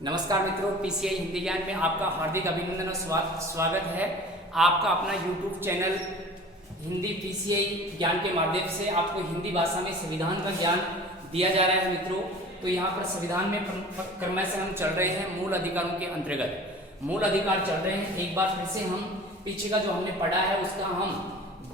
नमस्कार मित्रों, पीसीआई हिंदी ज्ञान में आपका हार्दिक अभिनंदन और स्वागत है। आपका अपना यूट्यूब चैनल हिंदी पीसीआई ज्ञान के माध्यम से आपको हिंदी भाषा में संविधान का ज्ञान दिया जा रहा है। मित्रों, तो यहाँ पर संविधान में क्रमशः हम चल रहे हैं मूल अधिकारों के अंतर्गत। मूल अधिकार चल रहे हैं। एक बार फिर से हम पीछे का जो हमने पढ़ा है उसका हम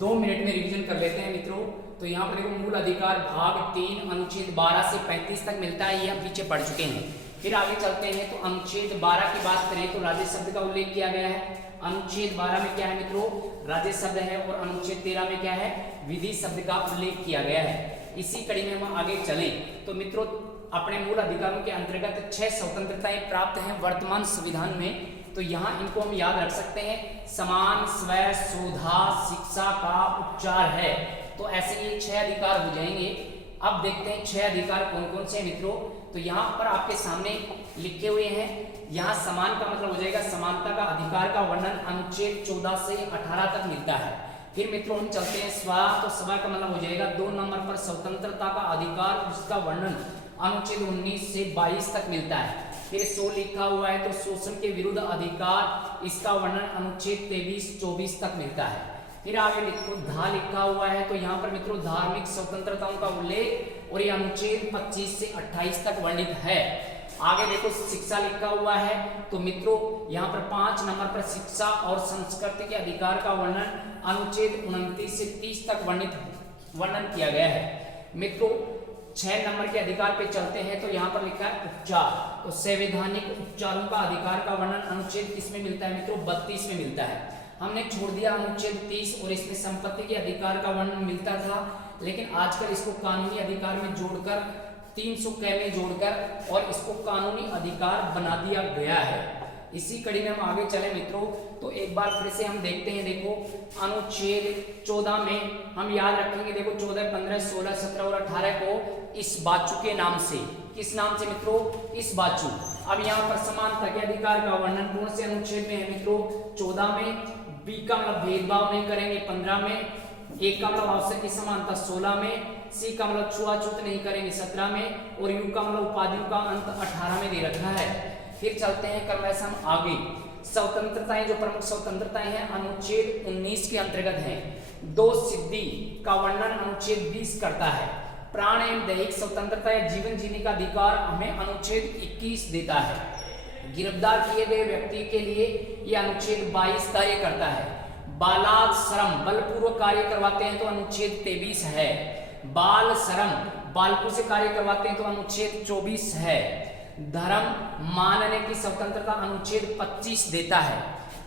2 मिनट में रिविजन कर लेते हैं। मित्रों, तो यहाँ पर देखो, मूल अधिकार भाग 3 अनुच्छेद 12 से 35 तक मिलता है। ये हम पीछे पढ़ चुके हैं। फिर आगे चलते हैं तो अनुच्छेद 12 की बात करें तो राज्य शब्द का उल्लेख किया गया है। अनुच्छेद 12 में क्या है मित्रों? राज्य शब्द है। और अनुच्छेद 13 में क्या है? विधि शब्द का उल्लेख किया गया है। इसी कड़ी में हम आगे चलें तो मित्रों, अपने मूल अधिकारों के अंतर्गत 6 स्वतंत्रताएं प्राप्त हैं वर्तमान संविधान में। तो यहाँ इनको हम याद रख सकते हैं। समान, स्वै, शोधा, शिक्षा का उपचार है। तो ऐसे ये 6 अधिकार हो जाएंगे। अब देखते हैं 6 अधिकार कौन कौन से हैं मित्रों। तो यहाँ पर आपके सामने लिखे हुए हैं। यहाँ समान का मतलब हो जाएगा समानता का अधिकार का वर्णन अनुच्छेद 14 से 18 तक मिलता है। फिर मित्रों हम चलते हैं स्व। तो स्व का मतलब हो जाएगा 2 नंबर पर स्वतंत्रता का अधिकार, उसका वर्णन अनुच्छेद 19 से 22 तक मिलता है। फिर सो लिखा हुआ है तो शोषण के विरुद्ध अधिकार, इसका वर्णन अनुच्छेद 23-24 तक मिलता है। फिर आगे लिखो धा लिखा हुआ है तो यहाँ पर मित्रों धार्मिक स्वतंत्रताओं का उल्लेख, और ये अनुच्छेद 25 से 28 तक वर्णित है। आगे देखो शिक्षा लिखा हुआ है तो मित्रों यहाँ पर 5 नंबर पर शिक्षा और संस्कृति के अधिकार का वर्णन अनुच्छेद 29 से 30 तक वर्णन किया गया है। मित्रों 6 नंबर के अधिकार पे चलते हैं तो यहाँ पर लिखा है उपचार। तो संवैधानिक उपचारों का अधिकार का वर्णन अनुच्छेद किसमें मिलता है मित्रों? 32 में मिलता है। हमने छोड़ दिया अनुच्छेद 30 और इसमें संपत्ति के अधिकार का वर्णन मिलता था, लेकिन आजकल इसको कानूनी अधिकार में जोड़कर 300 क में जोड़कर और इसको कानूनी अधिकार बना दिया गया है। इसी कड़ी में हम आगे चले मित्रों तो एक बार फिर से हम देखते हैं। देखो अनुच्छेद 14 में हम याद रखेंगे। देखो 14, 15, 16, 17 और 18 को इस बाचू के नाम से, किस नाम से मित्रों? इस बाचू। अब यहाँ पर समानता के अधिकार का वर्णन कौन से अनुच्छेद में है मित्रों? 14 में। बी का मतलब भेदभाव नहीं करेंगे 15 में। ए का मतलब आवश्यक की समानता 16 में। सी का मतलब छुआछूत नहीं करेंगे 17 में। और यू का मतलब उपाधियों का अंत 18 में दे रखा है। फिर चलते हैं क्रमशः हम आगे। स्वतंत्रताएं, जो प्रमुख स्वतंत्रताएं हैं अनुच्छेद 19 के अंतर्गत हैं। 2 सिद्धि का वर्णन अनुच्छेद 20 करता है। प्राण एवं दैहिक स्वतंत्रता या जीवन जीने का अधिकार हमें अनुच्छेद 21 देता है। गिरफ्तार किए गए व्यक्ति के लिए यह अनुच्छेद 22 कार्य करता है। बालाद श्रम, बलपूर्वक कार्य करवाते हैं तो अनुच्छेद 23 है। बाल श्रम, बालकों से कार्य करवाते हैं तो अनुच्छेद 24 है। धर्म मानने की स्वतंत्रता अनुच्छेद 25 देता है।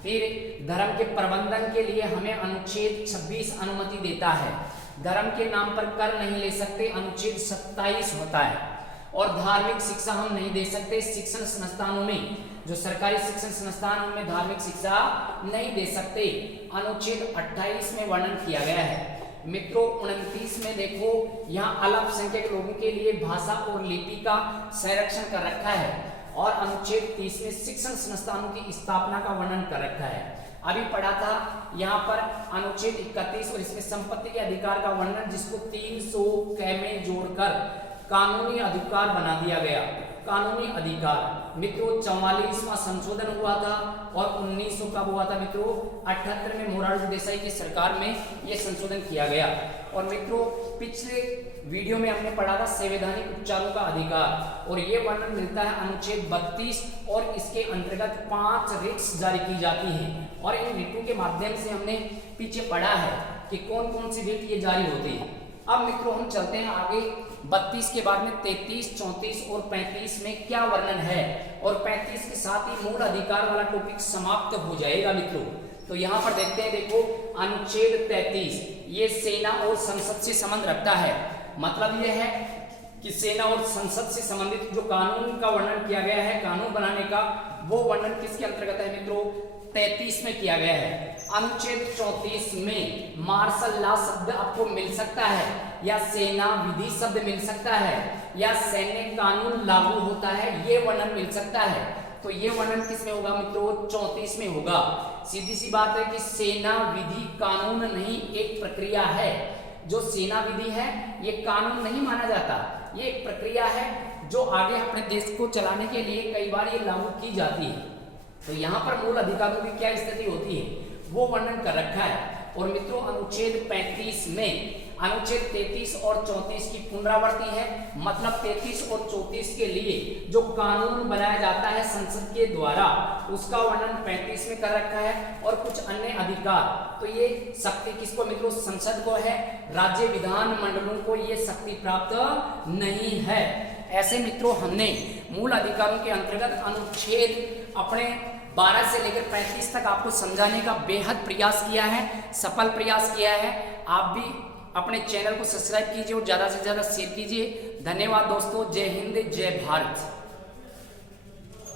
फिर धर्म के प्रबंधन के लिए हमें अनुच्छेद 26 अनुमति देता है। धर्म के नाम पर कर नहीं ले सकते, अनुच्छेद 27 होता है। और धार्मिक शिक्षा हम नहीं दे सकते शिक्षण संस्थानों में, जो सरकारी शिक्षण संस्थान उनमें धार्मिक शिक्षा नहीं दे सकते, अनुच्छेद 28 में वर्णन किया गया है। मित्रों 29 में देखो यहाँ अल्पसंख्यक लोगों के लिए भाषा और लिपि का संरक्षण कर रखा है। और अनुच्छेद 30 में शिक्षण संस्थानों की स्थापना का वर्णन कर रखा है। अभी पढ़ा था यहाँ पर अनुच्छेद 31 और इसमें संपत्ति के अधिकार का वर्णन, जिसको 300 क में जोड़कर कानूनी अधिकार बना दिया गया। कानूनी अधिकार मित्रों 44वां संशोधन हुआ था। और 1900 कब हुआ था मित्रों? 78 में मोरारजी देसाई की सरकार में यह संशोधन किया गया। और मित्रों पिछले वीडियो में हमने पढ़ा था संवैधानिक उपचारों का अधिकार, और ये वर्णन मिलता है अनुच्छेद 32। और इसके अंतर्गत 5 रिट्स जारी की जाती हैं। और इन रिटों के माध्यम से हमने पीछे पढ़ा है कि कौन कौन सी रिट ये जारी होती है। अब मित्रों हम चलते हैं आगे। 32 के बाद में 33, 34 और 35 में क्या वर्णन है, और 35 के साथ ही मूल अधिकार वाला टॉपिक समाप्त हो जाएगा मित्रों। तो यहाँ पर देखते हैं। देखो अनुच्छेद 33 ये सेना और संसद से संबंध रखता है। मतलब यह है कि सेना और संसद से संबंधित जो कानून का वर्णन किया गया है, कानून बनाने का, वो वर्णन किसके अंतर्गत है मित्रों? 33 में किया गया है। अनुच्छेद 34 में मार्शल लॉ शब्द आपको मिल सकता है, या सेना विधि शब्द मिल सकता है, या सैन्य कानून लागू होता है, ये वर्णन मिल सकता है। तो ये वर्णन किस में होगा मित्रों? 34 में होगा। सीधी सी बात है कि सेना विधि कानून नहीं, एक प्रक्रिया है। जो सेना विधि है ये कानून नहीं माना जाता, ये एक प्रक्रिया है जो आगे अपने देश को चलाने के लिए कई बार ये लागू की जाती है। तो यहाँ पर मूल अधिकारों की क्या स्थिति होती है वो वर्णन कर रखा है। और मित्रों अनुच्छेद 35 में अनुच्छेद 33 और 34 की पुनरावृत्ति है, मतलब 33 और 34 के लिए जो कानून बनाया जाता है संसद के द्वारा उसका वर्णन 35 में कर रखा है। और कुछ अन्य अधिकार, तो ये शक्ति किसको मित्रों, संसद को है, राज्य विधान मंडलों को ये शक्ति प्राप्त नहीं है। ऐसे मित्रों हमने मूल अधिकारों के अंतर्गत अनुच्छेद अपने 12 से लेकर 35 तक आपको समझाने का बेहद प्रयास किया है, सफल प्रयास किया है। आप भी अपने चैनल को सब्सक्राइब कीजिए और ज़्यादा से ज़्यादा शेयर कीजिए। धन्यवाद दोस्तों। जय हिंद, जय भारत।